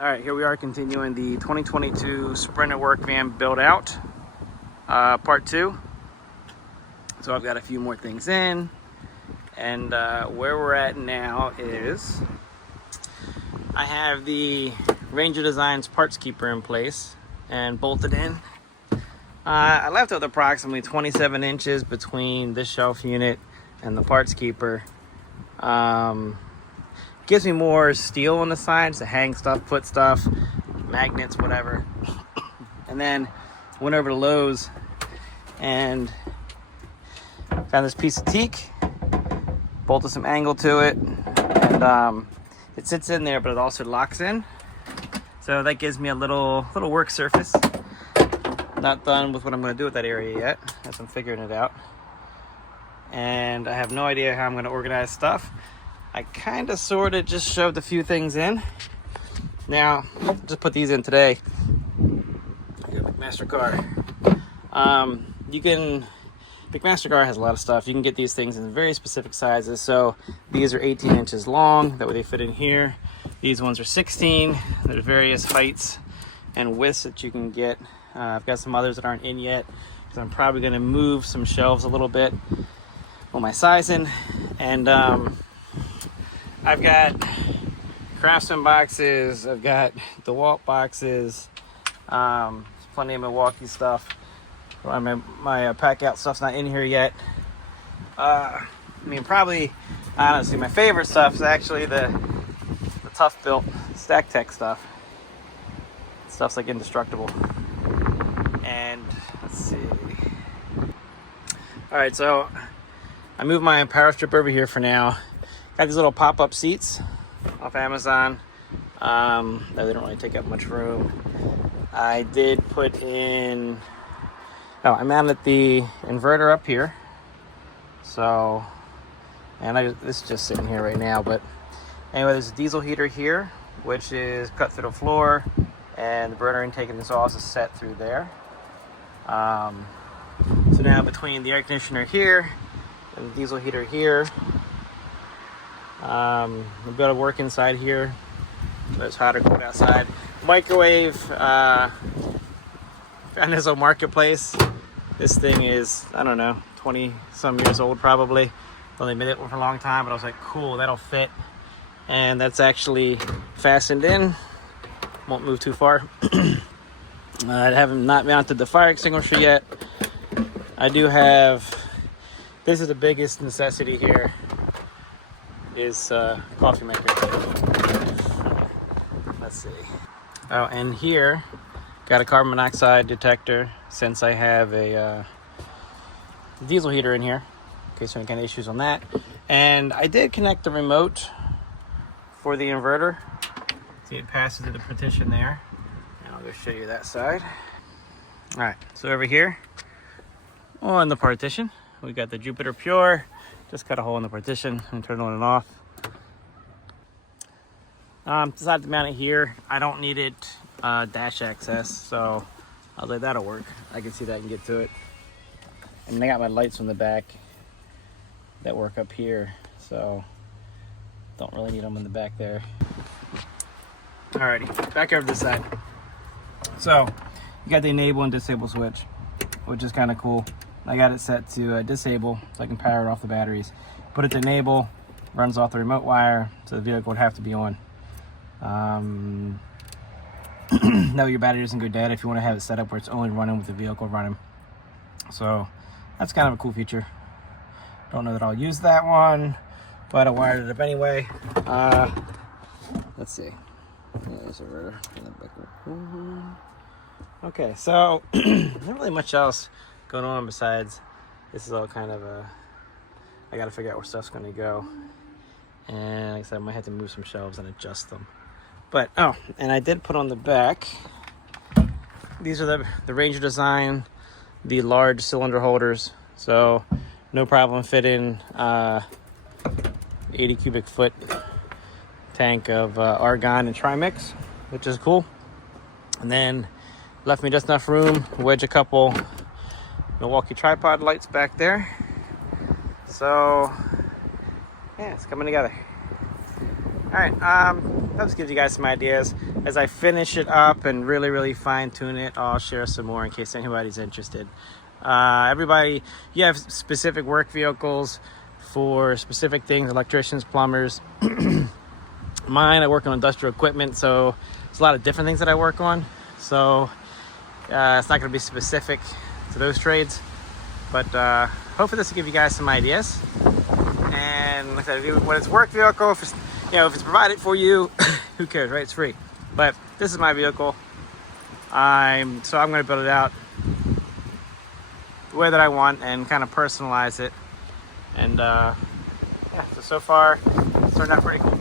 All right, here we are continuing the 2022 Sprinter work van build out, part 2. So I've got a few more things in, and where we're at now is I have the Ranger Designs parts keeper in place and bolted in. I left with approximately 27 inches between this shelf unit and the parts keeper. Gives me more steel on the sides to hang stuff, put stuff, magnets, whatever. And then went over to Lowe's and found this piece of teak, bolted some angle to it, and it sits in there, but it also locks in. So that gives me a little work surface. Not done with what I'm going to do with that area yet, as I'm figuring it out. And I have no idea how I'm going to organize stuff. I kind of sort of just shoved a few things in. Now, just put these in today. I got McMaster-Carr. McMaster-Carr has a lot of stuff. You can get these things in very specific sizes. So these are 18 inches long. That way they fit in here. These ones are 16. There's various heights and widths that you can get. I've got some others that aren't in yet, because I'm probably going to move some shelves a little bit on my sizing. And I've got Craftsman boxes, I've got DeWalt boxes, plenty of Milwaukee stuff. My pack out stuff's not in here yet. Probably, honestly, my favorite stuff is actually the Tough Built Stack Tech stuff. Stuff's like indestructible. And let's see. All right, so I moved my power strip over here for now. Got these little pop-up seats off Amazon. They don't really take up much room. I did put in, I mounted the inverter up here. So, and this is just sitting here right now, but anyway, there's a diesel heater here, which is cut through the floor, and the burner intake and exhaust is set through there. So now between the air conditioner here and the diesel heater here, we'll be able to work inside here. It's hot or cold outside. Microwave, found this on Marketplace. This thing is, I don't know, 20 some years old probably. Only been it for a long time, but I was like, cool, that'll fit. And that's actually fastened in. Won't move too far. I haven't not mounted the fire extinguisher yet. I do have, this is the biggest necessity here, is coffee maker. Let's see. Oh, and here, got a carbon monoxide detector, since I have a diesel heater in here, in case there are any kind of issues on that. And I did connect the remote for the inverter. See, it passes to the partition there. And I'll go show you that side. All right, so over here, on the partition, we got the Jupiter Pure. Just cut a hole in the partition and turn it on and off. Decided to mount it here. I don't need it dash access, so I was like, that'll work. I can see that I can get to it. And I got my lights from the back that work up here, so don't really need them in the back there. Alrighty, back over this side. So you got the enable and disable switch, which is kind of cool. I got it set to disable, so I can power it off the batteries. Put it to enable, runs off the remote wire, so the vehicle would have to be on. No, your battery doesn't go dead if you want to have it set up where it's only running with the vehicle running. So that's kind of a cool feature. Don't know that I'll use that one, but I wired it up anyway. Let's see. Okay, so not really much else going on besides this is all kind of I got to figure out where stuff's going to go. And like I said, I might have to move some shelves and adjust them. But, oh, and I did put on the back, these are the Ranger Design, the large cylinder holders. So no problem fitting 80 cubic foot tank of argon and trimix, which is cool. And then left me just enough room to wedge a couple Milwaukee tripod lights back there. So yeah, it's coming together. All right, that just gives you guys some ideas. As I finish it up and really fine tune it, I'll share some more in case anybody's interested. Everybody, you have specific work vehicles for specific things, electricians, plumbers. Mine, I work on industrial equipment, so there's a lot of different things that I work on. So it's not going to be specific to those trades, but hopefully this will give you guys some ideas. And like I said, when it's work vehicle, if it's, you know, if it's provided for you, who cares, right? It's free. But this is my vehicle. So I'm going to build it out the way that I want and kind of personalize it. And yeah, so far it's turned out pretty cool.